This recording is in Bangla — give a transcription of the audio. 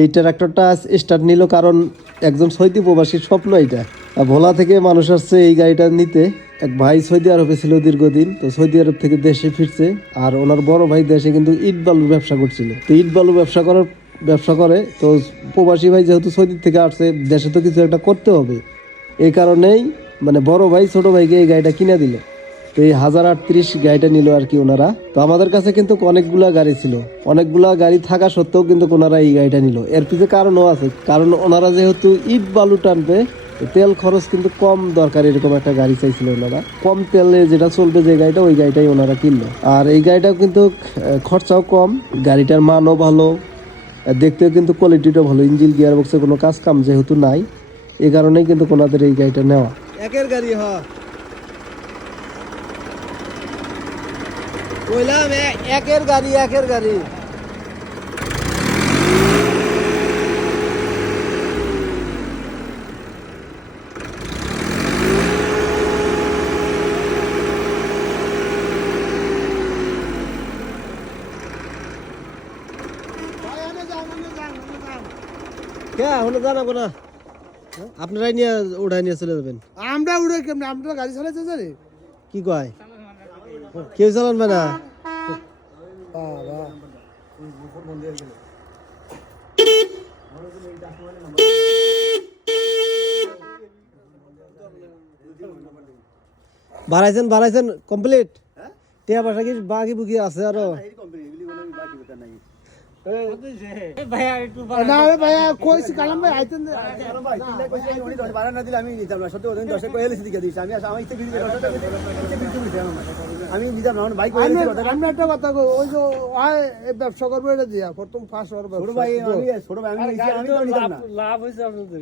এই ট্রাক্টরটা স্টার্ট নিল কারণ একজন সৌদি প্রবাসীর স্বপ্ন এটা। ভোলা থেকে মানুষ আসছে এই গাড়িটা নিতে। এক ভাই সৌদি আরবে ছিল দীর্ঘদিন, তো সৌদি আরব থেকে দেশে ফিরছে। আর ওনার বড় ভাই দেশে কিন্তু ইট বালুর ব্যবসা করছিল। তো ইট বালু ব্যবসা করে, তো প্রবাসী ভাই যেহেতু সৌদি থেকে আসছে, দেশে তো কিছু একটা করতে হবে। এই কারণেই মানে বড় ভাই ছোট ভাইকে এই গাড়িটা কিনে দিল। তো এই 1038 গাড়িটা নিল আর কি ওনারা। তো আমাদের কাছে কিন্তু অনেকগুলা গাড়ি ছিল, অনেকগুলা গাড়ি থাকা সত্ত্বেও কিন্তু ওনারা এই গাড়িটা নিল। এর পিছনে কারণও আছে, কারণ ওনারা যেহেতু ইট বালু টানবে, তেল খরচ কিন্তু কম দরকার, এরকম একটা গাড়ি চাইছিল ওনারা। কম তেলে যেটা চলবে যে গাড়িটা, ওই গাড়িটাই ওনারা কিনলো। আর এই গাড়িটাও কিন্তু খরচাও কম, গাড়িটার মানও ভালো, দেখতেও কিন্তু কোয়ালিটিটাও ভালো। ইঞ্জিন গিয়ার বক্সে কোনো কাজ কাম যেহেতু নাই, এই কারণেই কিন্তু ওনাদের এই গাড়িটা নেওয়া। একের গাড়ি কইলাম একের গাড়ি। জানাবো না, আপনারাই নিয়ে উঠাই নিয়ে চলে যাবেন। আমরা উড়ে কেমন, আমরা গাড়ি চালাইতে জানি। কি কয় কেউ চালানবে না? বাড়াইছেন কমপ্লিট। টিয়া পয়সা কি বাকি বুকি আছে আরো? ভাইয়া কইছি কালাম ভাই আইতেন আমি একটা কথা কই, ওই যে ব্যবসা করবো এটা দিয়া প্রথম ফার্স্ট লাভ হয়েছে আপনাদের।